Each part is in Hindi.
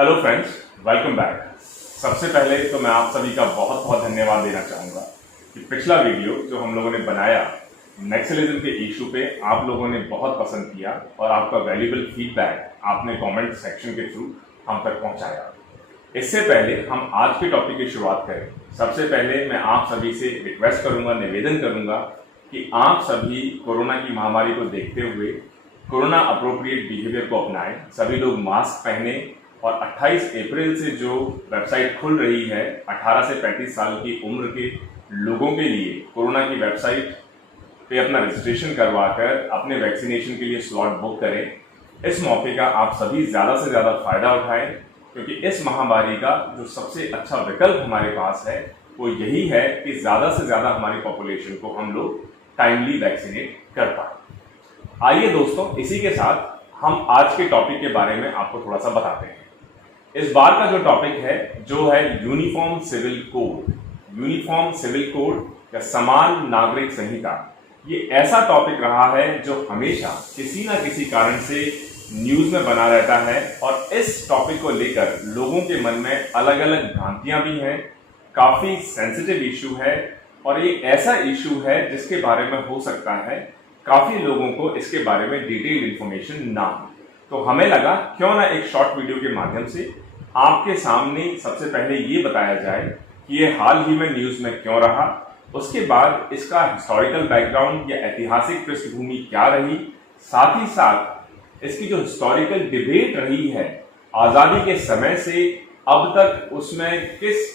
Hello friends, welcome back. सबसे पहले तो मैं आप सभी का बहुत बहुत धन्यवाद देना चाहूँगा कि पिछला वीडियो जो हम लोगों ने बनाया नक्सलिज्म के इशू पे आप लोगों ने बहुत पसंद किया और आपका वैल्यूएबल फीडबैक आपने कमेंट सेक्शन के थ्रू हम तक पहुँचाया। इससे पहले हम आज के टॉपिक की शुरुआत करें, सबसे पहले मैं आप सभी से रिक्वेस्ट करूँगा, निवेदन करूँगा कि आप सभी कोरोना की महामारी को देखते हुए कोरोना अप्रोप्रिएट बिहेवियर को अपनाएं। सभी लोग मास्क पहने और 28 अप्रैल से जो वेबसाइट खुल रही है 18 से 35 साल की उम्र के लोगों के लिए कोरोना की वेबसाइट पे अपना रजिस्ट्रेशन करवाकर अपने वैक्सीनेशन के लिए स्लॉट बुक करें। इस मौके का आप सभी ज़्यादा से ज़्यादा फायदा उठाएं, क्योंकि इस महामारी का जो सबसे अच्छा विकल्प हमारे पास है वो यही है कि ज़्यादा से ज़्यादा हमारी पॉपुलेशन को हम लोग टाइमली वैक्सीनेट कर पाए। आइए दोस्तों, इसी के साथ हम आज के टॉपिक के बारे में आपको थोड़ा सा बताते हैं। इस बार का जो टॉपिक है जो है uniform civil code. Uniform civil code या समान नागरिक संहिता, ये ऐसा टॉपिक रहा है जो हमेशा किसी ना किसी कारण से न्यूज में बना रहता है और इस टॉपिक को लेकर लोगों के मन में अलग अलग भ्रांतियां भी हैं। काफी सेंसिटिव इशू है और ये ऐसा इशू है जिसके बारे में हो सकता है काफी लोगों को इसके बारे में डिटेल्ड इंफॉर्मेशन ना हो। तो हमें लगा क्यों ना एक शॉर्ट वीडियो के माध्यम से आपके सामने सबसे पहले ये बताया जाए कि ये हाल ही में न्यूज में क्यों रहा, उसके बाद इसका हिस्टोरिकल बैकग्राउंड या ऐतिहासिक पृष्ठभूमि क्या रही, साथ ही साथ इसकी जो हिस्टोरिकल डिबेट रही है आजादी के समय से अब तक, उसमें किस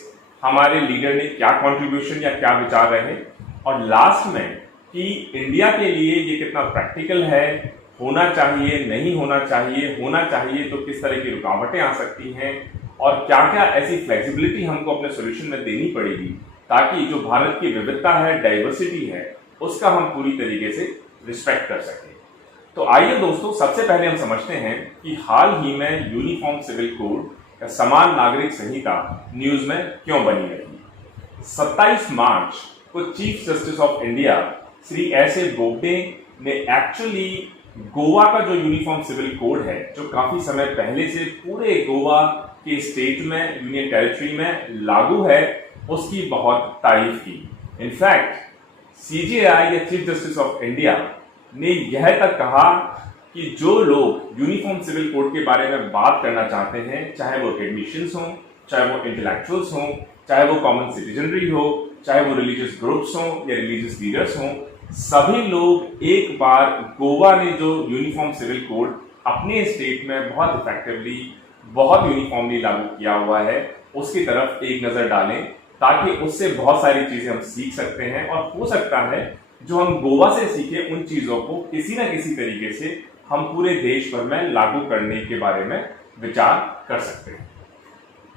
हमारे लीडर ने क्या कंट्रीब्यूशन या क्या विचार रहे, और लास्ट में कि इंडिया के लिए ये कितना प्रैक्टिकल है, होना चाहिए, नहीं होना चाहिए, होना चाहिए तो किस तरह की रुकावटें आ सकती हैं और क्या क्या ऐसी फ्लेक्सिबिलिटी हमको अपने सॉल्यूशन में देनी पड़ेगी ताकि जो भारत की विविधता है, डाइवर्सिटी है, उसका हम पूरी तरीके से रिस्पेक्ट कर सकें। तो आइए दोस्तों, सबसे पहले हम समझते हैं कि हाल ही में यूनिफॉर्म सिविल कोड या समान नागरिक संहिता न्यूज में क्यों बनी रही। 27 मार्च को chief justice of India Shri S A Bobde ने एक्चुअली गोवा का जो यूनिफॉर्म सिविल कोड है जो काफी समय पहले से पूरे गोवा के स्टेट में, यूनियन टेरिटरी में लागू है, उसकी बहुत तारीफ की। इनफैक्ट सीजेआई या चीफ जस्टिस ऑफ इंडिया ने यह तक कहा कि जो लोग यूनिफॉर्म सिविल कोड के बारे में बात करना चाहते हैं, चाहे वो एकेडमिशियंस हों, चाहे वो इंटेलेक्चुअल्स हों, चाहे वो कॉमन सिटीजनरी हो, चाहे वो रिलीजियस ग्रुप्स हों या रिलीजियस लीडर्स हों, सभी लोग एक बार गोवा ने जो यूनिफॉर्म सिविल कोड अपने स्टेट में बहुत इफेक्टिवली, बहुत यूनिफॉर्मली लागू किया हुआ है, उसकी तरफ एक नजर डालें ताकि उससे बहुत सारी चीजें हम सीख सकते हैं और हो सकता है जो हम गोवा से सीखे उन चीजों को किसी न किसी तरीके से हम पूरे देश भर में लागू करने के बारे में विचार कर सकते हैं।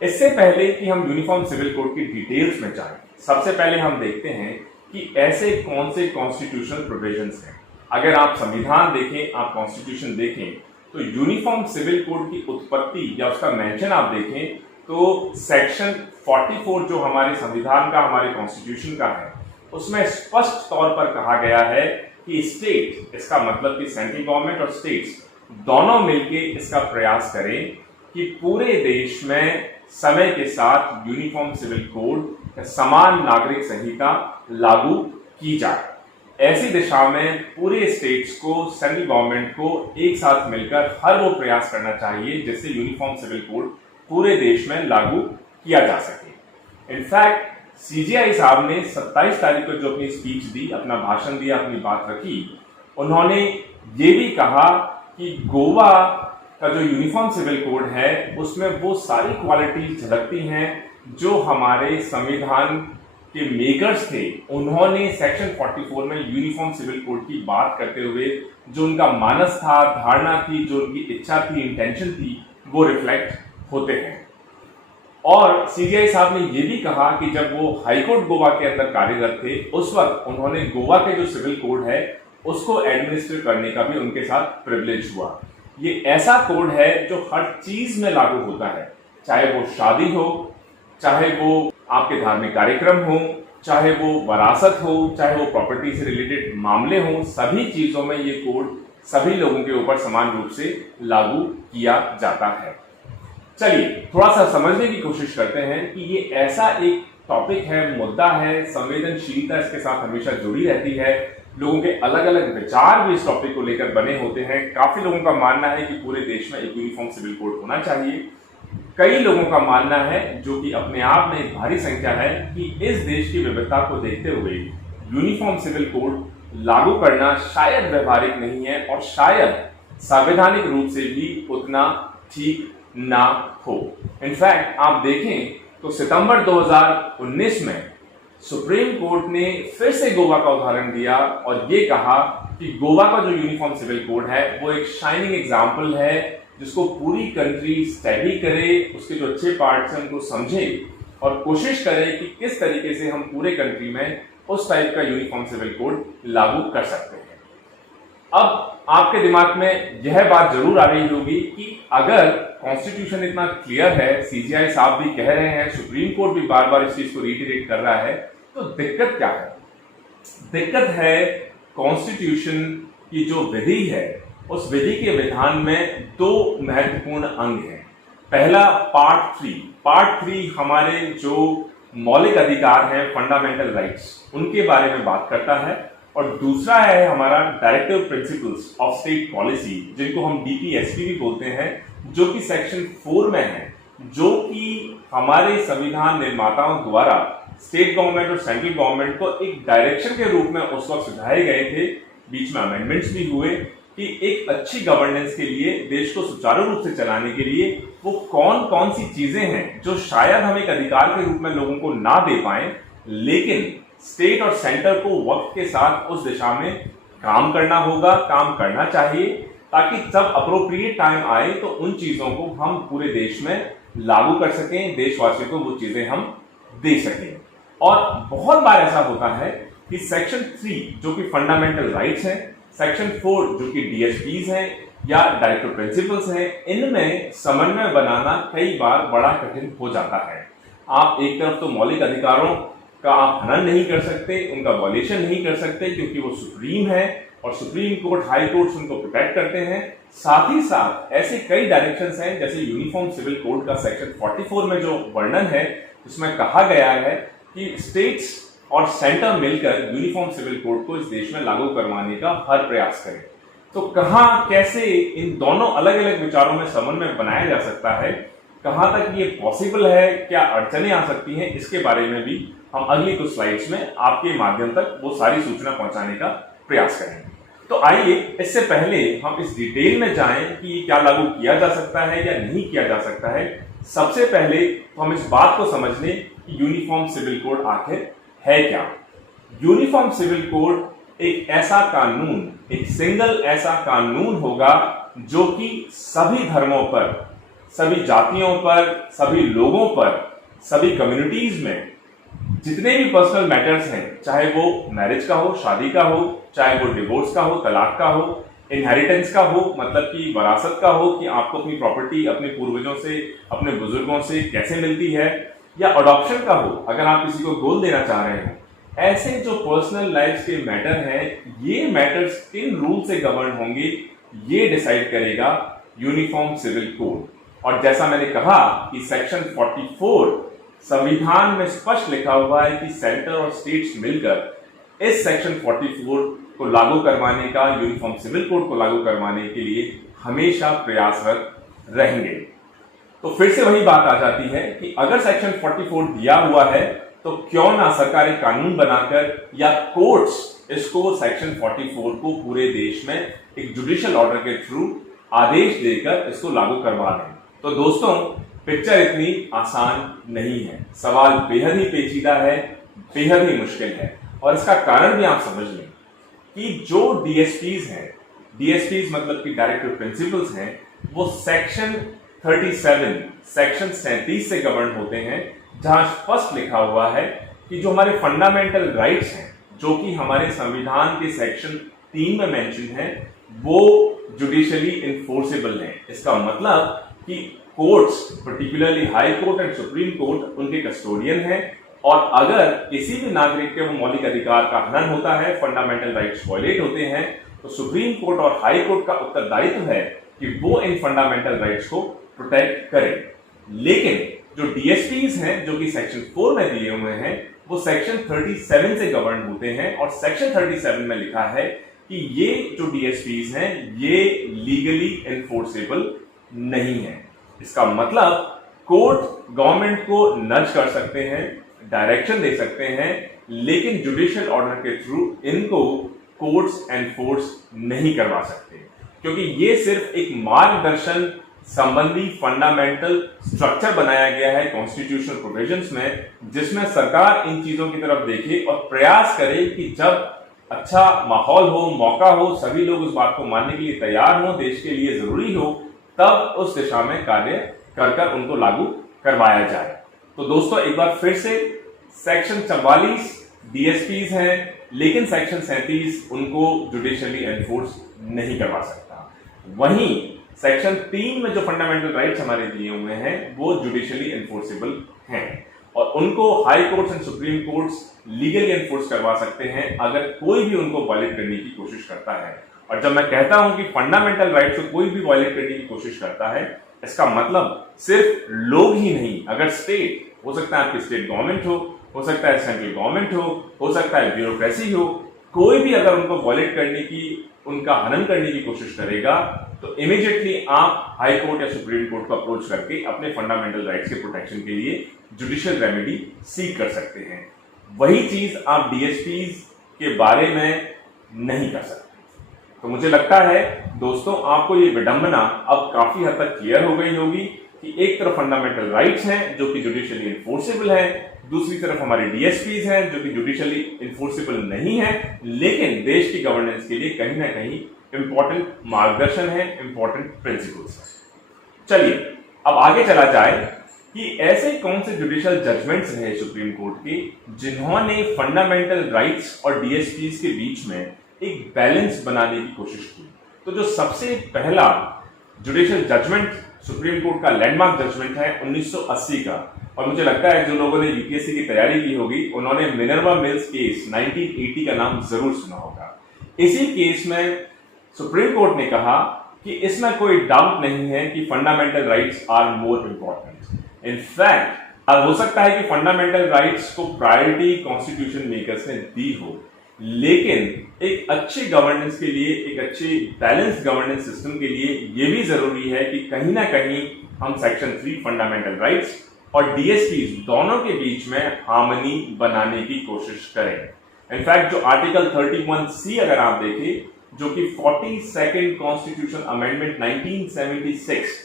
इससे पहले कि हम यूनिफॉर्म सिविल कोड की डिटेल्स में जाएं, सबसे पहले हम देखते हैं कि ऐसे कौन से कॉन्स्टिट्यूशनल प्रोविजंस हैं। अगर आप संविधान देखें, आप कॉन्स्टिट्यूशन देखें, तो यूनिफॉर्म सिविल कोड की उत्पत्ति या उसका मेंशन आप देखें तो सेक्शन 44 जो हमारे संविधान का, हमारे कॉन्स्टिट्यूशन का है, उसमें स्पष्ट तौर पर कहा गया है कि स्टेट, इसका मतलब कि सेंट्रल गवर्नमेंट और स्टेट्स दोनों मिलकर इसका प्रयास करें कि पूरे देश में समय के साथ यूनिफॉर्म सिविल कोड, समान नागरिक संहिता लागू की जाए। ऐसी दिशा में पूरे स्टेट्स को, सेंट्रल गवर्नमेंट को एक साथ मिलकर हर वो प्रयास करना चाहिए जिससे यूनिफॉर्म सिविल कोड पूरे देश में लागू किया जा सके। इनफैक्ट सीजेआई साहब ने 27 तारीख को जो अपनी स्पीच दी, अपना भाषण दिया, अपनी बात रखी, उन्होंने ये भी कहा कि गोवा का जो यूनिफॉर्म सिविल कोड है उसमें वो सारी क्वालिटीज झलकती हैं जो हमारे संविधान के मेकर्स थे, उन्होंने सेक्शन 44 में यूनिफॉर्म सिविल कोड की बात करते हुए जो उनका मानस था, धारणा थी, जो उनकी इच्छा थी, इंटेंशन थी, वो रिफ्लेक्ट होते हैं। और सीजेआई साहब ने यह भी कहा कि जब वो हाईकोर्ट गोवा के अंदर कार्यरत थे उस वक्त उन्होंने गोवा के जो सिविल कोड है उसको एडमिनिस्टर करने का भी उनके साथ प्रिविलेज हुआ। ये ऐसा कोड है जो हर चीज में लागू होता है, चाहे वो शादी हो, चाहे वो आपके धार्मिक कार्यक्रम हो, चाहे वो वरासत हो, चाहे वो प्रॉपर्टी से रिलेटेड मामले हो, सभी चीजों में ये कोड सभी लोगों के ऊपर समान रूप से लागू किया जाता है। चलिए थोड़ा सा समझने की कोशिश करते हैं कि ये ऐसा एक टॉपिक है, मुद्दा है, संवेदनशीलता इसके साथ हमेशा जुड़ी रहती है। लोगों के अलग अलग विचार भी इस टॉपिक को लेकर बने होते हैं। काफी लोगों का मानना है कि पूरे देश में एक यूनिफॉर्म सिविल कोड होना चाहिए। कई लोगों का मानना है, जो कि अपने आप में एक भारी संख्या है, कि इस देश की विविधता को देखते हुए यूनिफॉर्म सिविल कोड लागू करना शायद व्यवहारिक नहीं है और शायद संवैधानिक रूप से भी उतना ठीक ना हो। इनफैक्ट आप देखें तो सितंबर 2019 में सुप्रीम कोर्ट ने फिर से गोवा का उदाहरण दिया और ये कहा कि गोवा का जो यूनिफॉर्म सिविल कोड है वो एक शाइनिंग एग्जाम्पल है, जिसको पूरी कंट्री स्टडी करे, उसके जो अच्छे पार्ट्स हैं उनको समझे और कोशिश करे कि किस तरीके से हम पूरे कंट्री में उस टाइप का यूनिफॉर्म सिविल कोड लागू कर सकते हैं। अब आपके दिमाग में यह बात जरूर आ रही होगी कि अगर कॉन्स्टिट्यूशन इतना क्लियर है, सीजीआई साहब भी कह रहे हैं, सुप्रीम कोर्ट भी बार बार इस चीज को रिइटरेट कर रहा है, तो दिक्कत क्या है? दिक्कत है कॉन्स्टिट्यूशन की जो विधि है, उस विधि के विधान में दो महत्वपूर्ण अंग हैं। पहला पार्ट 3 हमारे जो मौलिक अधिकार हैं, फंडामेंटल राइट्स, उनके बारे में बात करता है और दूसरा है हमारा directive principles of state policy, जिनको हम डीपीएसपी भी बोलते हैं, जो कि सेक्शन 4 में है, जो कि हमारे संविधान निर्माताओं द्वारा स्टेट गवर्नमेंट और सेंट्रल गवर्नमेंट को एक डायरेक्शन के रूप में उस वक्त सुझाए गए थे। बीच में अमेंडमेंट्स भी हुए कि एक अच्छी गवर्नेंस के लिए, देश को सुचारू रूप से चलाने के लिए वो कौन कौन सी चीजें हैं जो शायद हम एक अधिकार के रूप में लोगों को ना दे पाए, लेकिन स्टेट और सेंटर को वक्त के साथ उस दिशा में काम करना होगा, काम करना चाहिए, ताकि जब अप्रोप्रिएट टाइम आए तो उन चीजों को हम पूरे देश में लागू कर सकें, देशवासियों को वो चीजें हम दे सकें। और बहुत बार ऐसा होता है कि सेक्शन 3 जो कि फंडामेंटल राइट्स हैं, सेक्शन 4 जो कि डीएसपीज हैं या डायरेक्टिव प्रिंसिपल्स हैं, इनमें समन्वय बनाना कई बार बड़ा कठिन हो जाता है। आप एक तरफ तो मौलिक अधिकारों का आप हनन नहीं कर सकते, उनका वॉयलेशन नहीं कर सकते, क्योंकि वो सुप्रीम है और सुप्रीम कोर्ट, हाई कोर्ट्स उनको प्रोटेक्ट करते हैं। साथ ही साथ ऐसे कई डायरेक्शंस हैं, जैसे यूनिफॉर्म सिविल कोड का सेक्शन 44 में जो वर्णन है, उसमें कहा गया है कि स्टेट्स और सेंटर मिलकर यूनिफॉर्म सिविल कोड को इस देश में लागू करवाने का हर प्रयास करें। तो कहां कैसे इन दोनों अलग अलग विचारों में समन्वय बनाया जा सकता है, कहां तक ये पॉसिबल है, क्या अड़चने आ सकती हैं, इसके बारे में भी हम अगली कुछ स्लाइड्स में आपके माध्यम तक वो सारी सूचना पहुंचाने का प्रयास करेंगे। तो आइए इससे पहले हम इस डिटेल में जाएं कि ये क्या लागू किया जा सकता है या नहीं किया जा सकता है। सबसे पहले तो हम इस बात को समझ लें कि यूनिफॉर्म सिविल कोड आखिर है क्या। यूनिफॉर्म सिविल कोड एक ऐसा कानून, एक सिंगल ऐसा कानून होगा जो कि सभी धर्मों पर, सभी जातियों पर, सभी लोगों पर, सभी कम्युनिटीज में जितने भी पर्सनल मैटर्स हैं, चाहे वो मैरिज का हो, शादी का हो, चाहे वो डिवोर्स का हो, तलाक का हो, इनहेरिटेंस का हो, मतलब कि वरासत का हो कि आपको अपनी प्रॉपर्टी अपने पूर्वजों से, अपने बुजुर्गों से कैसे मिलती है, या अडॉप्शन का हो, अगर आप किसी को गोद देना चाह रहे हो। ऐसे जो पर्सनल लाइफ के मैटर हैं, ये मैटर्स किन रूल से गवर्न होंगे, ये डिसाइड करेगा यूनिफॉर्म सिविल कोड। और जैसा मैंने कहा कि सेक्शन 44 संविधान में स्पष्ट लिखा हुआ है कि सेंटर और स्टेट्स मिलकर इस सेक्शन 44 को लागू करवाने का, यूनिफॉर्म सिविल कोड को लागू करवाने के लिए हमेशा प्रयासरत रहेंगे। तो फिर से वही बात आ जाती है कि अगर सेक्शन 44 दिया हुआ है तो क्यों ना सरकार एक कानून बनाकर या कोर्ट्स इसको सेक्शन 44 को पूरे देश में एक जुडिशियल ऑर्डर के थ्रू आदेश देकर इसको लागू करवा दें। तो दोस्तों, पिक्चर इतनी आसान नहीं है, सवाल बेहद ही पेचीदा है, बेहद ही मुश्किल है। और इसका कारण भी आप समझ लें कि जो डीएसपीज हैं, डीएसपीज मतलब कि डायरेक्टिव प्रिंसिपल्स हैं, वो सेक्शन 37, सेक्शन 37 से गवर्न होते हैं, जहां स्पष्ट लिखा हुआ है कि जो हमारे फंडामेंटल राइट्स हैं, जो कि हमारे संविधान के सेक्शन 3 में मेंशन है, वो जुडिशियली इन्फोर्सेबल है। इसका मतलब कि courts, particularly high court and supreme court, उनके कस्टोडियन हैं, और अगर किसी भी नागरिक के मौलिक अधिकार का हनन होता है, फंडामेंटल राइट्स वायलेट होते हैं, तो सुप्रीम कोर्ट और हाई कोर्ट का उत्तरदायित्व है कि वो इन फंडामेंटल राइट्स को प्रोटेक्ट करें। लेकिन जो डीएसपीज हैं जो कि सेक्शन 4 में दिए हुए हैं वो सेक्शन 37 से गवर्न होते हैं और सेक्शन 37 में लिखा है कि ये जो डीएसपीज हैं ये लीगली एनफोर्सेबल नहीं है। इसका मतलब कोर्ट गवर्नमेंट को नज कर सकते हैं, डायरेक्शन दे सकते हैं, लेकिन जुडिशियल ऑर्डर के थ्रू इनको कोर्ट्स एनफोर्स नहीं करवा सकते, क्योंकि ये सिर्फ एक मार्गदर्शन संबंधी फंडामेंटल स्ट्रक्चर बनाया गया है कॉन्स्टिट्यूशनल प्रोविजंस में, जिसमें सरकार इन चीजों की तरफ देखे और प्रयास करे कि जब अच्छा माहौल हो, मौका हो, सभी लोग उस बात को मानने के लिए तैयार हो, देश के लिए जरूरी हो, तब उस दिशा में कार्य कर कर उनको लागू करवाया जाए। तो दोस्तों एक बार फिर से सेक्शन 44 डीएसपीज हैं, लेकिन सेक्शन 37 उनको जुडिशियली एनफोर्स नहीं करवा सकता। वहीं सेक्शन 3 में जो फंडामेंटल राइट्स हमारे दिए हुए हैं वो जुडिशियली एनफोर्सेबल हैं और उनको high courts and supreme courts legally enforce करवा सकते हैं अगर कोई भी उनको वायलेट करने की कोशिश करता है। और जब मैं कहता हूं कि फंडामेंटल राइट्स को कोई भी वायलेट करने की कोशिश करता है, इसका मतलब सिर्फ लोग ही नहीं, अगर स्टेट, हो सकता है आपकी स्टेट गवर्नमेंट हो सकता है सेंट्रल गवर्नमेंट हो सकता है ब्यूरोक्रेसी हो, कोई भी अगर उनको वायलेट करने की, उनका हनन करने की कोशिश करेगा तो इमीडिएटली आप हाई कोर्ट या सुप्रीम कोर्ट को अप्रोच करके अपने फंडामेंटल राइट्स के प्रोटेक्शन के लिए जुडिशियल रेमेडी सीक कर सकते हैं। वही चीज आप डीएसपीज के बारे में नहीं कर सकते। तो मुझे लगता है दोस्तों आपको ये विडंबना अब काफी हद तक क्लियर हो गई होगी कि एक तरफ फंडामेंटल राइट्स हैं जो कि जुडिशियली एनफोर्सेबल है, दूसरी तरफ हमारे डीएसपीज हैं जो कि जुडिशियली एनफोर्सेबल नहीं है, लेकिन देश की गवर्नेंस के लिए कहीं ना कहीं इंपॉर्टेंट मार्गदर्शन है, इंपॉर्टेंट प्रिंसिपल्स है। चलिए अब आगे चला जाए कि ऐसे कौन से जुडिशियल जजमेंट्स रहे सुप्रीम कोर्ट के जिन्होंने फंडामेंटल राइट्स और डीएसपीज के बीच में एक बैलेंस बनाने की कोशिश की। तो जो सबसे पहला जुडिशियल जजमेंट सुप्रीम कोर्ट का लैंडमार्क जजमेंट है 1980 का, और मुझे लगता है जो लोगों ने यूपीएससी की तैयारी की होगी उन्होंने मिनर्वा मिल्स केस 1980 का नाम जरूर सुना होगा। इसी केस में सुप्रीम कोर्ट ने कहा कि इसमें कोई डाउट नहीं है कि fundamental rights are more important. In fact अब हो सकता है कि फंडामेंटल राइट्स को प्रायोरिटी कॉन्स्टिट्यूशन मेकर्स ने दी हो, लेकिन एक अच्छे गवर्नेंस के लिए, एक अच्छे बैलेंस गवर्नेंस सिस्टम के लिए यह भी जरूरी है कि कहीं ना कहीं हम सेक्शन 3 फंडामेंटल राइट्स और डीएसपीज दोनों के बीच में हार्मनी बनाने की कोशिश करें। इनफैक्ट जो आर्टिकल 31C अगर आप देखें, जो कि 42nd constitution amendment 1976,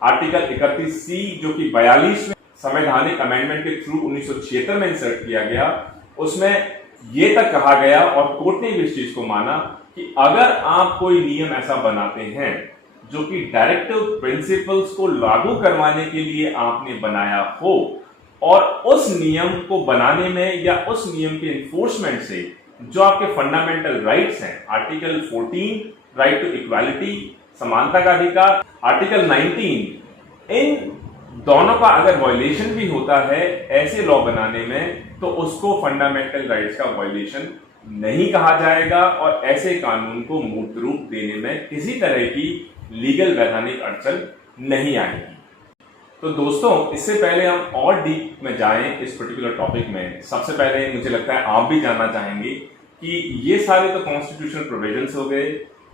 article 31C जो कि 42वें संवैधानिक अमेंडमेंट के थ्रू 1976 में इंसर्ट किया गया, उसमें यह तक कहा गया और कोर्ट ने भी इस चीज को माना कि अगर आप कोई नियम ऐसा बनाते हैं जो कि डायरेक्टिव प्रिंसिपल्स को लागू करवाने के लिए आपने बनाया हो और उस नियम को बनाने में या उस नियम के इन्फोर्समेंट से जो आपके फंडामेंटल राइट्स हैं, आर्टिकल 14 राइट टू इक्वालिटी, समानता का अधिकार, आर्टिकल 19, इन दोनों का अगर वायलेशन भी होता है ऐसे लॉ बनाने में, तो उसको फंडामेंटल राइट्स का वायलेशन नहीं कहा जाएगा और ऐसे कानून को मूर्त रूप देने में किसी तरह की लीगल वैधानिक अड़चन नहीं आएगी। तो दोस्तों इससे पहले हम और डीप में जाएं इस पर्टिकुलर टॉपिक में, सबसे पहले मुझे लगता है आप भी जानना चाहेंगे कि ये सारे तो कॉन्स्टिट्यूशनल प्रोविजंस हो गए,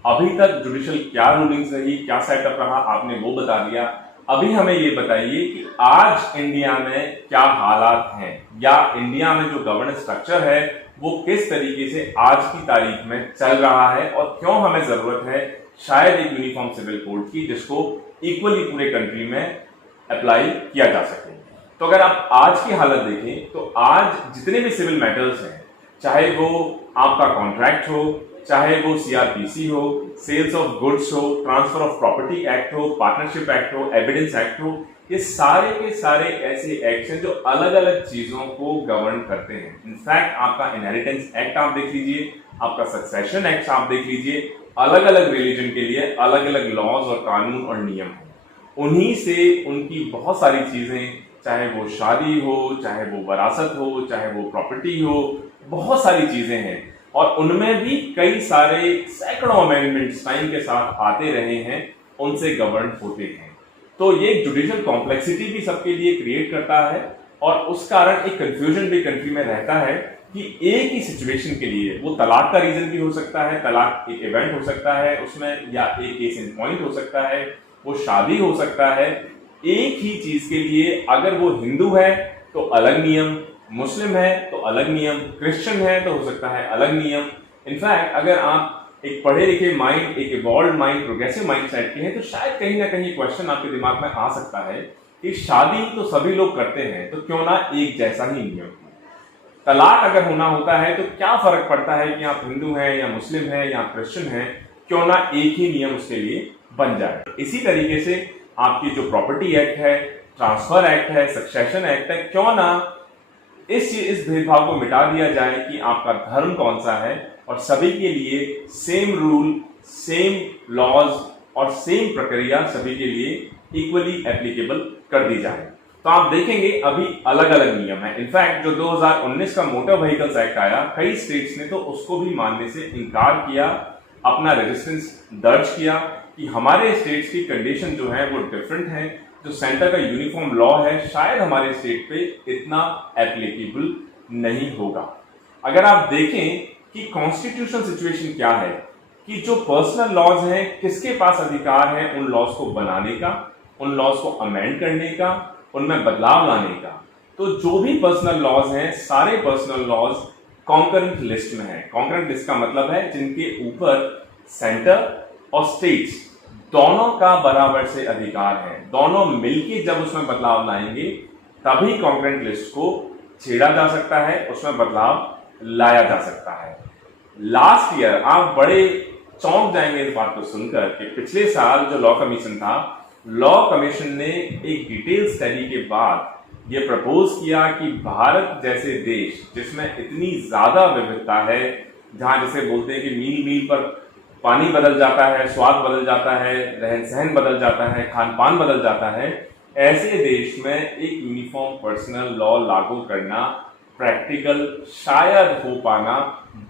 अभी तक जुडिशियल क्या रूलिंग्स रही, क्या सेटअप रहा, आपने वो बता दिया। अभी हमें ये बताइए कि आज इंडिया में क्या हालात हैं या इंडिया में जो गवर्नेंस स्ट्रक्चर है वो किस तरीके से आज की तारीख में चल रहा है और क्यों हमें जरूरत है शायद एक यूनिफॉर्म सिविल कोड की जिसको इक्वली पूरे कंट्री में अप्लाई किया जा सके। तो अगर आप आज की हालत देखें तो आज जितने भी सिविल मैटर्स हैं, चाहे वो आपका कॉन्ट्रैक्ट हो, चाहे वो सीआरपीसी हो, सेल्स ऑफ गुड्स हो, ट्रांसफर ऑफ प्रॉपर्टी एक्ट हो, पार्टनरशिप एक्ट हो, एविडेंस एक्ट हो, ये सारे के सारे ऐसे एक्ट हैं जो अलग अलग चीजों को गवर्न करते हैं। इनफैक्ट आपका इनहेरिटेंस एक्ट आप देख लीजिए, आपका सक्सेशन एक्ट आप देख लीजिए, अलग अलग रिलीजन के लिए अलग अलग लॉज और कानून और नियम हैं। उन्हीं से उनकी बहुत सारी चीजें, चाहे वो शादी हो, चाहे वो वरासत हो, चाहे वो प्रॉपर्टी हो, बहुत सारी चीजें हैं और उनमें भी कई सारे सैकड़ों अमेंडमेंट्स टाइम के साथ आते रहे हैं, उनसे गवर्न होते हैं। तो ये जुडिशियल कॉम्प्लेक्सिटी भी सबके लिए क्रिएट करता है और उस कारण एक कंफ्यूजन भी कंट्री में रहता है कि एक ही सिचुएशन के लिए वो तलाक का रीजन भी हो सकता है, तलाक एक इवेंट हो सकता है उसमें, या एक केस इन पॉइंट हो सकता है, वो शादी हो सकता है। एक ही चीज के लिए अगर वो हिंदू है तो अलग नियम, मुस्लिम है तो अलग नियम, क्रिश्चियन है तो हो सकता है अलग नियम। इनफैक्ट अगर आप एक पढ़े लिखे माइंड, एक evolve mind, progressive mind set के हैं तो शायद कहीं ना कहीं क्वेश्चन आपके दिमाग में आ सकता है कि शादी तो सभी लोग करते हैं तो क्यों ना एक जैसा ही नियम। तलाक अगर होना होता है तो क्या फर्क पड़ता है कि आप हिंदू हैं या मुस्लिम हैं या क्रिश्चियन हैं, क्यों ना एक ही नियम उसके लिए बन जाए। इसी तरीके से आपकी जो प्रॉपर्टी एक्ट है, ट्रांसफर एक्ट है, सक्सेशन एक्ट है, क्यों ना इस भेदभाव को मिटा दिया जाए कि आपका धर्म कौन सा है और सभी के लिए सेम रूल, सेम लॉज और सेम प्रक्रिया सभी के लिए इक्वली एप्लीकेबल कर दी जाए। तो आप देखेंगे अभी अलग अलग नियम है। इनफैक्ट जो 2019 का मोटर व्हीकल्स एक्ट आया, कई स्टेट्स ने तो उसको भी मानने से इनकार किया, अपना रेजिस्टेंस दर्ज किया कि हमारे स्टेट्स की कंडीशन जो है वो डिफरेंट है, जो सेंटर का यूनिफॉर्म लॉ है शायद हमारे स्टेट पे इतना एप्लीकेबल नहीं होगा। अगर आप देखें कि कॉन्स्टिट्यूशनल सिचुएशन क्या है, कि जो पर्सनल लॉज हैं किसके पास अधिकार है उन लॉज को बनाने का, उन लॉज को अमेंड करने का, उनमें बदलाव लाने का। तो जो भी पर्सनल लॉज हैं, सारे पर्सनल लॉज कॉन्करेंट लिस्ट में है। कॉन्करेंट लिस्ट का मतलब है जिनके ऊपर सेंटर और स्टेट्स दोनों का बराबर से अधिकार है, दोनों मिलकर जब उसमें बदलाव लाएंगे तभी कॉन्करेंट लिस्ट को छेड़ा जा सकता है, उसमें बदलाव लाया जा सकता है। लास्ट ईयर आप बड़े चौंक जाएंगे इस बात को सुनकर कि पिछले साल जो लॉ कमीशन था, लॉ कमीशन ने एक डिटेल स्टडी के बाद यह प्रपोज किया कि भारत जैसे देश जिसमें इतनी ज्यादा विविधता है, जहां जैसे बोलते हैं कि मील मील पर पानी बदल जाता है, स्वाद बदल जाता है, रहन सहन बदल जाता है, खान पान बदल जाता है, ऐसे देश में एक यूनिफॉर्म पर्सनल लॉ लागू करना प्रैक्टिकल शायद हो पाना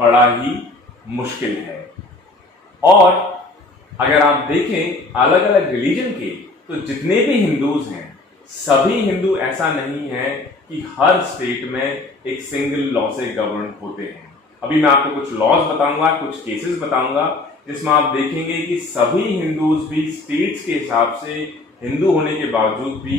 बड़ा ही मुश्किल है। और अगर आप देखें अलग अलग रिलीजन के, तो जितने भी हिंदूज हैं सभी हिंदू ऐसा नहीं है कि हर स्टेट में एक सिंगल लॉ से गवर्न होते हैं। अभी मैं आपको कुछ लॉज बताऊंगा, कुछ केसेस बताऊंगा जिसमें आप देखेंगे कि सभी हिंदूज भी स्टेट्स के हिसाब से हिंदू होने के बावजूद भी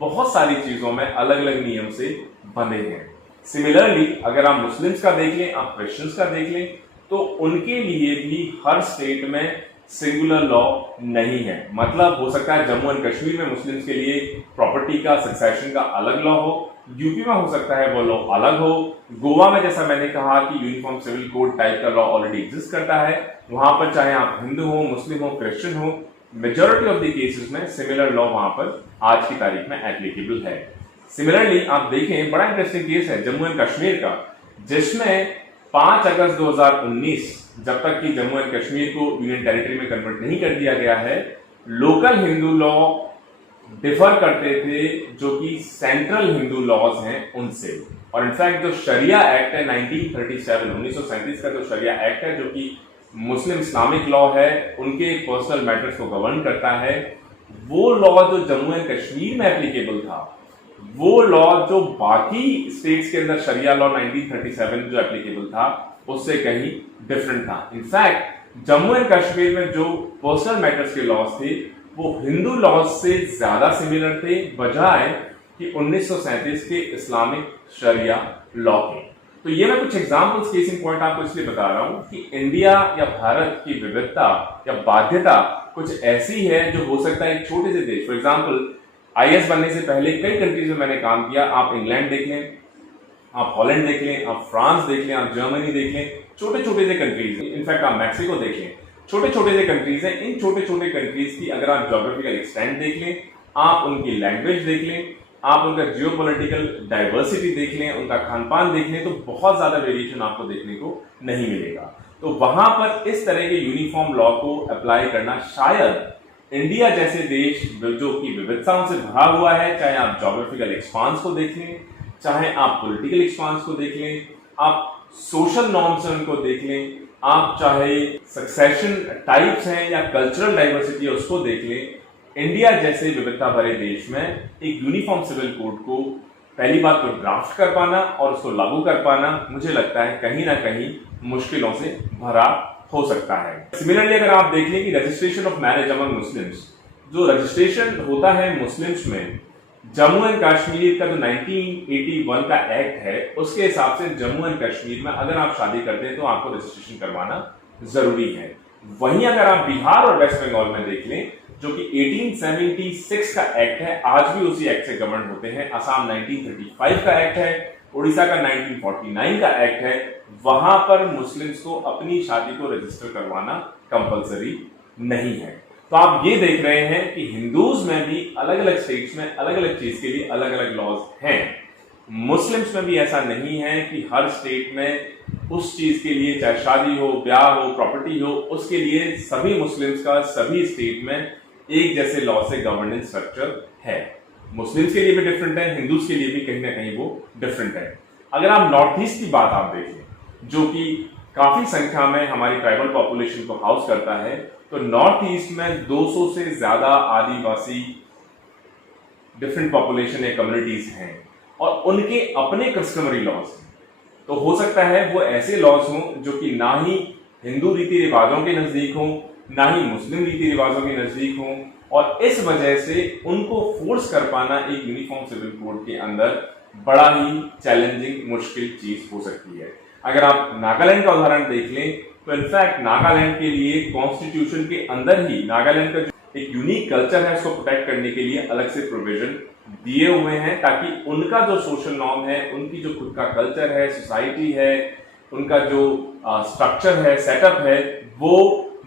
बहुत सारी चीजों में अलग अलग नियम से बंधे हैं। सिमिलरली अगर आप मुस्लिम्स का देख लें, आप क्रिश्चियंस का देख लें, तो उनके लिए भी हर स्टेट में सिंगुलर लॉ नहीं है। मतलब हो सकता है जम्मू एंड कश्मीर में मुस्लिम्स के लिए प्रॉपर्टी का, सक्सेशन का अलग लॉ हो, यूपी में हो सकता है वो लॉ अलग हो, गोवा में जैसा मैंने कहा कि यूनिफॉर्म सिविल कोड टाइप का लॉ ऑलरेडी एग्जिस्ट करता है, वहां पर चाहे आप हिंदू हो, मुस्लिम हो, क्रिश्चियन हो, मेजॉरिटी ऑफ द केसेस में सिमिलर लॉ वहां पर आज की तारीख में एप्लीकेबल है। सिमिलरली आप देखें बड़ा इंटरेस्टिंग केस है जम्मू एंड कश्मीर का, जिसमें 5 अगस्त 2019 जब तक कि जम्मू एंड कश्मीर को यूनियन टेरिटरी में कन्वर्ट नहीं कर दिया गया है, लोकल हिंदू लॉ डिफर करते थे जो कि सेंट्रल हिंदू लॉज हैं उनसे। और इनफैक्ट जो शरिया एक्ट है 1937 का जो शरिया एक्ट है, जो कि मुस्लिम इस्लामिक लॉ है, उनके पर्सनल मैटर्स को गवर्न करता है, वो लॉ जो जम्मू एंड कश्मीर में एप्लीकेबल था, वो लॉ जो बाकी स्टेट्स के अंदर शरिया लॉ 1937 जो एप्लीकेबल था उससे कहीं डिफरेंट था। इनफैक्ट जम्मू एंड कश्मीर में जो पर्सनल मैटर्स के लॉज थे वो हिंदू लॉज से ज्यादा सिमिलर थे बजाय कि 1937 के इस्लामिक शरिया लॉ के। तो ये मैं कुछ एग्जांपल्स, केस इन पॉइंट आपको इसलिए बता रहा हूं कि इंडिया या भारत की विविधता या बाध्यता कुछ ऐसी है जो हो सकता है एक छोटे से देश, फॉर एग्जाम्पल आईएएस बनने से पहले कई कंट्रीज में मैंने काम किया, आप इंग्लैंड देख लें, आप हॉलैंड देख लें, आप फ्रांस देख लें, आप जर्मनी देख लें, छोटे छोटे से कंट्रीज, इनफैक्ट आप मैक्सिको देख लें, छोटे छोटे से कंट्रीज हैं। इन छोटे छोटे कंट्रीज की अगर आप ज्योग्राफिकल एक्सटेंट देख लें, आप उनकी लैंग्वेज देख लें, आप उनका जियोपॉलिटिकल डाइवर्सिटी देख लें, उनका खान पान देख लें, तो बहुत ज्यादा वेरिएशन आपको देखने को नहीं मिलेगा। तो वहां पर इस तरह के यूनिफॉर्म लॉ को अप्लाई करना शायद इंडिया जैसे देश जो कि विविधताओं से भरा हुआ है, चाहे आप ज्योग्राफिकल एक्सपांस को देख लें, चाहे आप पॉलिटिकल एक्सपांस को देख लें, आप सोशल नॉर्म्स हैं उनको देख लें, आप चाहे सक्सेशन टाइप्स हैं या कल्चरल डाइवर्सिटी है उसको देख लें, इंडिया जैसे विविधता भरे देश में एक यूनिफॉर्म सिविल कोड को पहली बात तो ड्राफ्ट कर पाना और उसको लागू कर पाना मुझे लगता है कहीं ना कहीं मुश्किलों से भरा हो सकता है। सिमिलरली अगर आप देख लें कि registration of marriage among Muslims, जो रजिस्ट्रेशन होता है मुस्लिम्स में, जम्मू एंड कश्मीर का जो 1981 का एक्ट है उसके हिसाब से जम्मू एंड कश्मीर में अगर आप शादी करते हैं तो आपको रजिस्ट्रेशन करवाना जरूरी है। वहीं अगर आप बिहार और वेस्ट बंगाल में देख लें, जो कि 1876 का एक्ट है, आज भी उसी एक्ट से गवर्न होते हैं। असम 1935 का एक्ट है, उड़ीसा का 1949 का एक्ट है, वहां पर मुस्लिम्स को अपनी शादी को रजिस्टर करवाना कंपलसरी नहीं है। तो आप ये देख रहे हैं कि हिंदूज में भी अलग अलग स्टेट्स में अलग अलग चीज के लिए अलग अलग लॉज हैं। मुस्लिम्स में भी ऐसा नहीं है कि हर स्टेट में उस चीज के लिए, चाहे शादी हो, ब्याह हो, प्रॉपर्टी हो, उसके लिए सभी मुस्लिम्स का सभी स्टेट में एक जैसे लॉ से गवर्नेंस स्ट्रक्चर है। मुस्लिम्स के लिए भी डिफरेंट है, हिंदूज के लिए भी कहीं ना कहीं वो डिफरेंट है। अगर आप नॉर्थ ईस्ट की बात आप देखें, जो कि काफी संख्या में हमारी ट्राइबल पॉपुलेशन को हाउस करता है, तो नॉर्थ ईस्ट में 200 से ज्यादा आदिवासी डिफरेंट पॉपुलेशन या कम्युनिटीज हैं और उनके अपने कस्टमरी लॉज हैं। तो हो सकता है वो ऐसे लॉज हों जो कि ना ही हिंदू रीति रिवाजों के नजदीक हों, ना ही मुस्लिम रीति रिवाजों के नजदीक हों, और इस वजह से उनको फोर्स कर पाना एक यूनिफॉर्म सिविल कोड के अंदर बड़ा ही चैलेंजिंग, मुश्किल चीज हो सकती है। अगर आप नागालैंड का उदाहरण देख लें तो इनफैक्ट नागालैंड के लिए कॉन्स्टिट्यूशन के अंदर ही नागालैंड का जो एक यूनिक कल्चर है उसको प्रोटेक्ट करने के लिए अलग से प्रोविजन दिए हुए हैं, ताकि उनका जो सोशल नॉर्म है, उनकी जो खुद का कल्चर है, सोसाइटी है, उनका जो स्ट्रक्चर है, सेटअप है, वो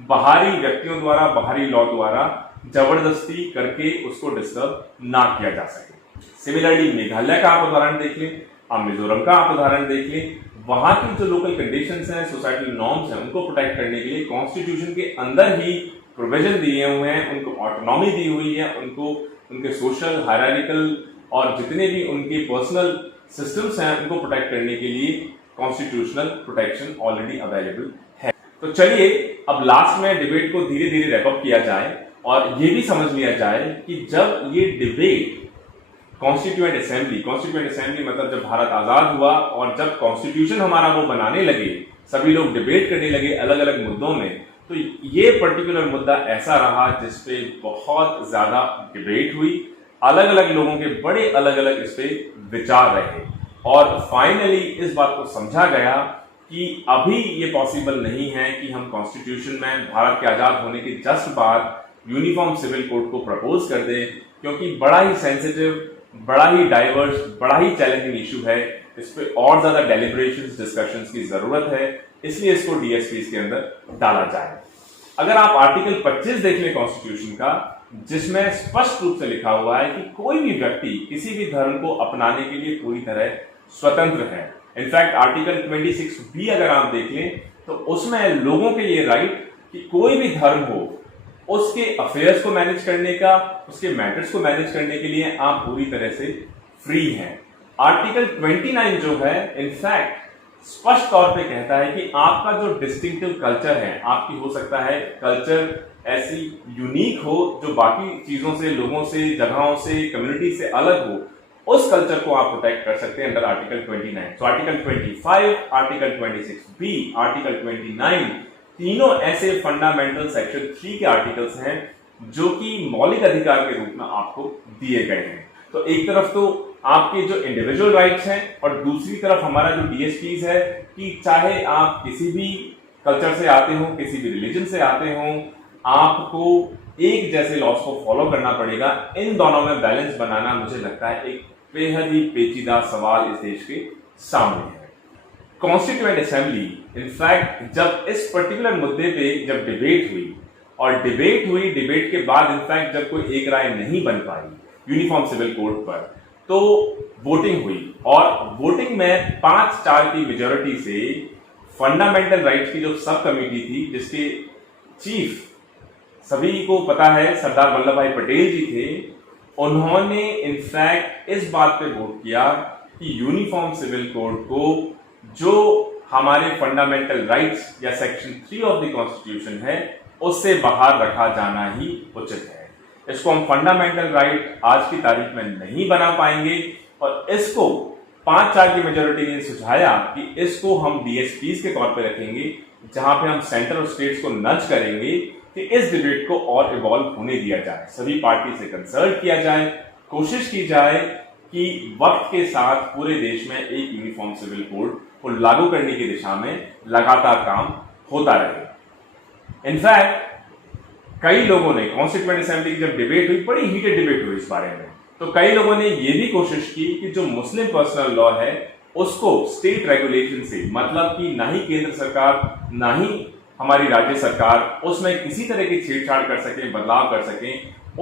बाहरी व्यक्तियों द्वारा, बाहरी लॉ द्वारा जबरदस्ती करके उसको डिस्टर्ब ना किया जा सके। सिमिलरली मेघालय का आप उदाहरण देख लें, आप मिजोरम का आप उदाहरण देख लें, वहां की जो लोकल कंडीशंस हैं, सोसाइटल नॉर्म्स हैं, उनको प्रोटेक्ट करने के लिए कॉन्स्टिट्यूशन के अंदर ही प्रोविजन दिए हुए हैं, उनको ऑटोनॉमी दी हुई है, उनको उनके सोशल, हायरार्किकल और जितने भी उनके पर्सनल सिस्टम्स हैं उनको प्रोटेक्ट करने के लिए कॉन्स्टिट्यूशनल प्रोटेक्शन ऑलरेडी अवेलेबल है। तो चलिए अब लास्ट में डिबेट को धीरे धीरे रैप अप किया जाए और ये भी समझ लिया जाए कि जब ये डिबेट कॉन्स्टिट्यूएंट असेंबली मतलब जब भारत आजाद हुआ और जब कॉन्स्टिट्यूशन हमारा वो बनाने लगे, सभी लोग डिबेट करने लगे अलग अलग मुद्दों में, तो ये पर्टिकुलर मुद्दा ऐसा रहा जिसपे बहुत ज्यादा डिबेट हुई, अलग अलग लोगों के बड़े अलग अलग इस पे विचार रहे और फाइनली इस बात को समझा गया कि अभी ये पॉसिबल नहीं है कि हम कॉन्स्टिट्यूशन में भारत के आजाद होने के जस्ट बाद यूनिफॉर्म सिविल कोड को प्रपोज कर दें, क्योंकि बड़ा ही सेंसिटिव, बड़ा ही डाइवर्स, बड़ा ही चैलेंजिंग इशू है। इस पे और ज्यादा डेलिब्रेशंस, डिस्कशंस की जरूरत है, इसलिए इसको डीएसपीस के अंदर डाला जाए। अगर आप आर्टिकल 25 देख लें कॉन्स्टिट्यूशन का, जिसमें स्पष्ट रूप से लिखा हुआ है कि कोई भी व्यक्ति किसी भी धर्म को अपनाने के लिए पूरी तरह स्वतंत्र है। इनफैक्ट आर्टिकल 26 भी अगर आप देख लें तो उसमें लोगों के लिए राइट कि कोई भी धर्म हो उसके अफेयर्स को मैनेज करने का, उसके मैटर्स को मैनेज करने के लिए आप पूरी तरह से फ्री हैं। आर्टिकल 29 जो है इनफैक्ट स्पष्ट तौर पे कहता है कि आपका जो डिस्टिंक्टिव कल्चर है, आपकी हो सकता है कल्चर ऐसी यूनिक हो जो बाकी चीजों से, लोगों से, जगहों से, कम्युनिटी से अलग हो, उस कल्चर को आप प्रोटेक्ट कर सकते हैं अंडर आर्टिकल 29। तो आर्टिकल 25, आर्टिकल 26B, आर्टिकल 29 तीनों ऐसे फंडामेंटल सेक्शन 3 के आर्टिकल्स हैं जो कि मौलिक अधिकार के रूप में आपको दिए गए हैं। तो एक तरफ तो आपके जो इंडिविजुअल राइट्स हैं और दूसरी तरफ हमारा जो डीएसपीज है कि चाहे आप किसी भी कल्चर से आते हो, किसी भी रिलीजन से आते हो, आपको एक जैसे लॉस को फॉलो करना पड़ेगा। इन दोनों में बैलेंस बनाना मुझे लगता है एक बेहद ही पेचीदा सवाल इस देश के सामने है। कॉन्स्टिट्यूएंट असेंबली इनफैक्ट जब इस पर्टिकुलर मुद्दे पे जब डिबेट हुई, डिबेट के बाद इनफैक्ट जब कोई एक राय नहीं बन पाई यूनिफॉर्म सिविल कोड पर, तो वोटिंग हुई और वोटिंग में 5-4 की मेजोरिटी से फंडामेंटल राइट्स की जो सब कमेटी थी, जिसके चीफ सभी को पता है सरदार वल्लभ भाई पटेल जी थे, उन्होंने इनफैक्ट इस बात पे वोट किया कि यूनिफॉर्म सिविल कोड को जो हमारे फंडामेंटल राइट्स या सेक्शन 3 ऑफ द कॉन्स्टिट्यूशन है उससे बाहर रखा जाना ही उचित है। इसको हम फंडामेंटल राइट आज की तारीख में नहीं बना पाएंगे। और इसको 5 साल की मेजोरिटी ने सुझाया कि इसको हम डीएसपीज के तौर पे रखेंगे, जहां पे हम सेंटर और स्टेट्स को नच करेंगे कि इस डिबेट को और इवॉल्व होने दिया जाए, सभी पार्टी से कंसल्ट किया जाए, कोशिश की जाए कि वक्त के साथ पूरे देश में एक यूनिफॉर्म सिविल कोड को लागू करने की दिशा में लगातार काम होता रहे। इनफैक्ट कई लोगों ने कॉन्स्टिट्यूएंट असेंबली की जब डिबेट हुई, बड़ी हीटेड डिबेट हुई इस बारे में, तो कई लोगों ने यह भी कोशिश की कि जो मुस्लिम पर्सनल लॉ है उसको स्टेट रेगुलेशन से, मतलब कि ना ही केंद्र सरकार ना ही हमारी राज्य सरकार उसमें किसी तरह की छेड़छाड़ कर सके, बदलाव कर सके,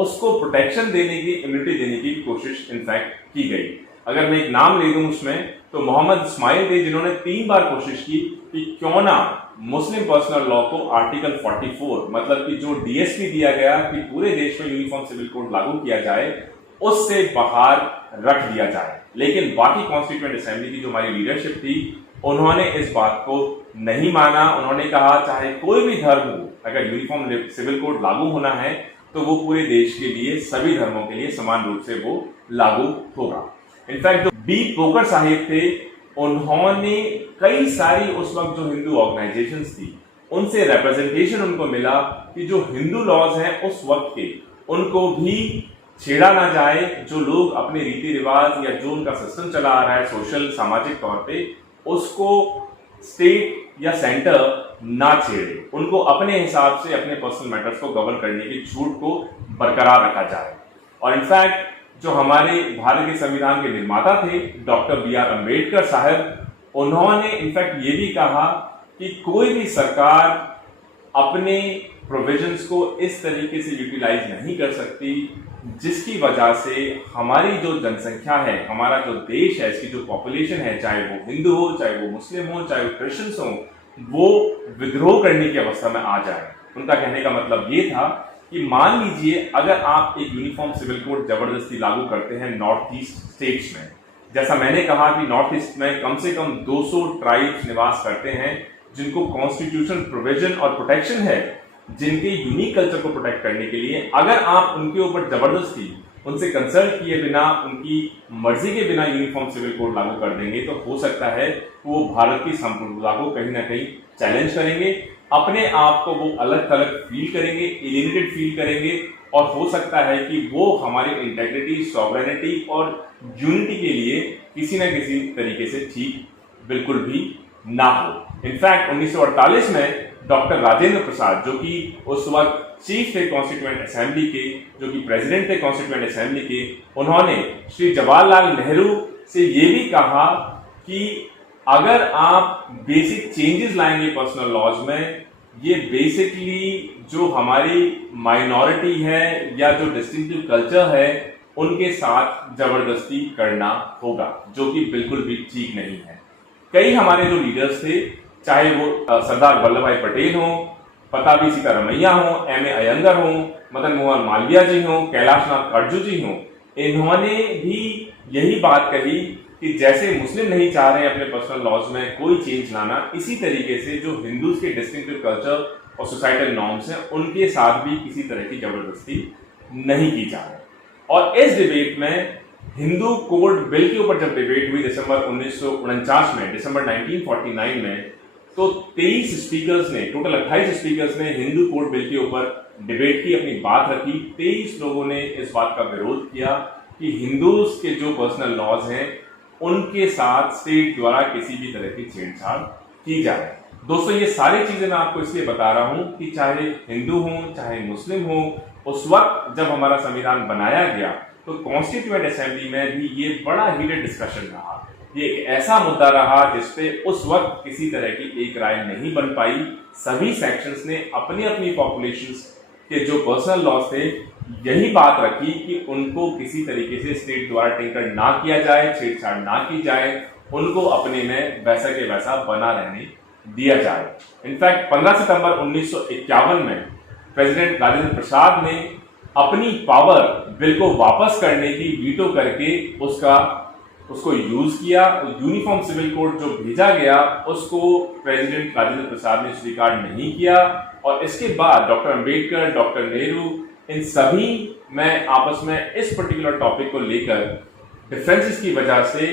उसको प्रोटेक्शन देने की, इम्यूनिटी देने की कोशिश इनफैक्ट की गई। अगर मैं एक नाम ले दूं उसमें तो मोहम्मद इस्माइल थे, जिन्होंने 3 बार कोशिश की कि क्यों ना मुस्लिम पर्सनल लॉ को आर्टिकल 44, मतलब कि जो डीएसपी दिया गया कि पूरे देश में यूनिफॉर्म सिविल कोड लागू किया जाए, उससे बाहर रख दिया जाए। लेकिन बाकी कॉन्स्टिट्यूएंट असेंबली की जो हमारी लीडरशिप थी, उन्होंने इस बात को नहीं माना। उन्होंने कहा चाहे कोई भी धर्म हो, अगर यूनिफॉर्म सिविल कोड लागू होना है तो वो पूरे देश के लिए, सभी धर्मों के लिए समान रूप से वो लागू होगा। इनफैक्ट जो बी पोकर साहिब थे, उन्होंने कई सारी उस वक्त जो हिंदू ऑर्गेनाइजेशंस थी उनसे रिप्रेजेंटेशन उनको मिला कि जो हिंदू लॉज हैं उस वक्त के, उनको भी छेड़ा ना जाए। जो लोग अपने रीति रिवाज या जो उनका सिस्टम चला आ रहा है सोशल सामाजिक तौर पे, उसको स्टेट या सेंटर ना छेड़े, उनको अपने हिसाब से अपने पर्सनल मैटर्स को गवर्न करने की छूट को बरकरार रखा जाए। और इनफैक्ट जो हमारे भारत के संविधान के निर्माता थे डॉक्टर बी.आर. अम्बेडकर साहब, उन्होंने इनफैक्ट ये भी कहा कि कोई भी सरकार अपने प्रोविजंस को इस तरीके से यूटिलाइज नहीं कर सकती जिसकी वजह से हमारी जो जनसंख्या है, हमारा जो देश है, इसकी जो पॉपुलेशन है, चाहे वो हिंदू हो, चाहे वो मुस्लिम हो, चाहे वो क्रिश्चियंस हो, वो विद्रोह करने की अवस्था में आ जाए। उनका कहने का मतलब ये था कि मान लीजिए अगर आप एक यूनिफॉर्म सिविल कोड जबरदस्ती लागू करते हैं नॉर्थ ईस्ट स्टेट्स में, जैसा मैंने कहा कि नॉर्थ ईस्ट में कम से कम 200 ट्राइब्स निवास करते हैं जिनको कॉन्स्टिट्यूशनल प्रोविजन और प्रोटेक्शन है, जिनके यूनिक कल्चर को प्रोटेक्ट करने के लिए अगर आप उनके ऊपर जबरदस्ती, उनसे कंसल्ट किए बिना, उनकी मर्जी के बिना यूनिफॉर्म सिविल कोड लागू कर देंगे, तो हो सकता है वो भारत की संप्रभुता को कहीं ना कहीं चैलेंज करेंगे, अपने आप को वो अलग थलग फील करेंगे, एलिएनेटेड फील करेंगे, और हो सकता है कि वो हमारी इंटेग्रिटी, सॉवरेनिटी और यूनिटी के लिए किसी न किसी तरीके से ठीक बिल्कुल भी ना हो। इनफैक्ट 1948 में डॉक्टर राजेंद्र प्रसाद, जो कि उस वक्त चीफ थे कॉन्स्टिट्यूएंट असेंबली के, जो कि प्रेसिडेंट थे कॉन्स्टिट्यूएंट असेंबली के, उन्होंने श्री जवाहरलाल नेहरू से ये भी कहा कि अगर आप बेसिक चेंजेस लाएंगे पर्सनल लॉज में, ये बेसिकली जो हमारी माइनॉरिटी है या जो डिस्टिंक्टिव कल्चर है उनके साथ जबरदस्ती करना होगा, जो कि बिल्कुल भी ठीक नहीं है। कई हमारे जो लीडर्स थे, चाहे वो सरदार वल्लभ भाई पटेल हो, पताबी सीतारमैया हो, एम.ए. अयंगर हो, मदन मोहन मालवीय जी हो, कैलाशनाथ खड़जू जी हो, इन्होंने भी यही बात कही कि जैसे मुस्लिम नहीं चाह रहे हैं अपने पर्सनल लॉज में कोई चेंज लाना, इसी तरीके से जो हिंदूज के डिस्टिंक्टिव कल्चर और सोसाइटल नॉर्म्स हैं उनके साथ भी किसी तरह की जबरदस्ती नहीं की जाए। और इस डिबेट में हिंदू कोड बिल के ऊपर जब डिबेट हुई दिसंबर 1949 में, दिसंबर 1949 में, तो 23 स्पीकर्स ने, टोटल 28 स्पीकर्स ने हिंदू कोड बिल के ऊपर डिबेट की, अपनी बात रखी। 23 लोगों ने इस बात का विरोध किया कि हिंदूज के जो पर्सनल लॉज हैं उनके साथ स्टेट द्वारा किसी भी तरह की छेड़छाड़ की जाए। दोस्तों, ये सारी चीजें मैं आपको इसलिए बता रहा हूं कि चाहे हिंदू हो चाहे मुस्लिम हो, उस वक्त जब हमारा संविधान बनाया गया तो कॉन्स्टिट्यूएंट असेंबली में भी ये बड़ा हीटेड डिस्कशन रहा। ये एक ऐसा मुद्दा रहा जिसपे उस वक्त किसी तरह की एक राय नहीं बन पाई। सभी सेक्शंस ने अपनी अपनी पॉपुलेशंस के जो पर्सनल लॉज थे यही बात रखी कि उनको किसी तरीके से स्टेट द्वारा टिंकर ना किया जाए, छेड़छाड़ ना की जाए, उनको अपने में वैसा के वैसा बना रहने दिया जाए। इनफैक्ट 15 सितंबर 1951 में प्रेसिडेंट राजेंद्र प्रसाद ने अपनी पावर बिल को वापस करने की वीटो करके उसको यूज किया। यूनिफॉर्म सिविल कोड जो भेजा गया उसको प्रेसिडेंट राजेंद्र प्रसाद ने स्वीकार नहीं किया, और इसके बाद डॉक्टर अंबेडकर, डॉक्टर नेहरू, इन सभी मैं आपस में इस पर्टिकुलर टॉपिक को लेकर डिफरेंसेस की वजह से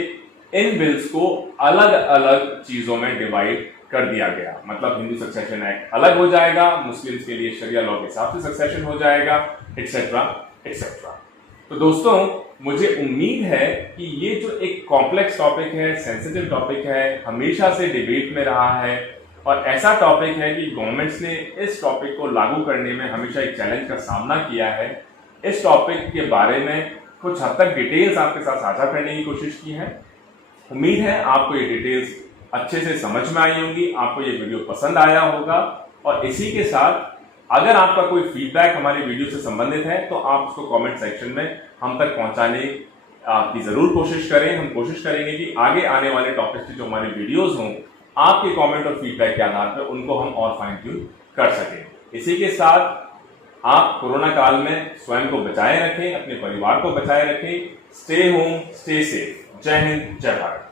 इन बिल्स को अलग अलग चीजों में डिवाइड कर दिया गया। मतलब हिंदू सक्सेशन एक्ट अलग हो जाएगा, मुस्लिम्स के लिए शरिया लॉ के हिसाब से सक्सेशन हो जाएगा, एक्सेट्रा एक्सेट्रा। तो दोस्तों, मुझे उम्मीद है कि ये जो एक कॉम्प्लेक्स टॉपिक है, सेंसिटिव टॉपिक है, हमेशा से डिबेट में रहा है और ऐसा टॉपिक है कि गवर्नमेंट्स ने इस टॉपिक को लागू करने में हमेशा एक चैलेंज का सामना किया है। इस टॉपिक के बारे में कुछ हद तक डिटेल्स आपके साथ साझा करने की कोशिश की है। उम्मीद है आपको ये डिटेल्स अच्छे से समझ में आई होंगी, आपको ये वीडियो पसंद आया होगा। और इसी के साथ अगर आपका कोई फीडबैक हमारी वीडियो से संबंधित है तो आप उसको कमेंट सेक्शन में हम तक पहुंचाने की जरूर कोशिश करें। हम कोशिश करेंगे कि आगे आने वाले टॉपिक्स की जो हमारी वीडियोस हों, आपके कमेंट और फीडबैक के आधार पर उनको हम और फाइन ट्यून कर सकें। इसी के साथ आप कोरोना काल में स्वयं को बचाए रखें, अपने परिवार को बचाए रखें। Stay home, stay safe. जय हिंद, जय भारत।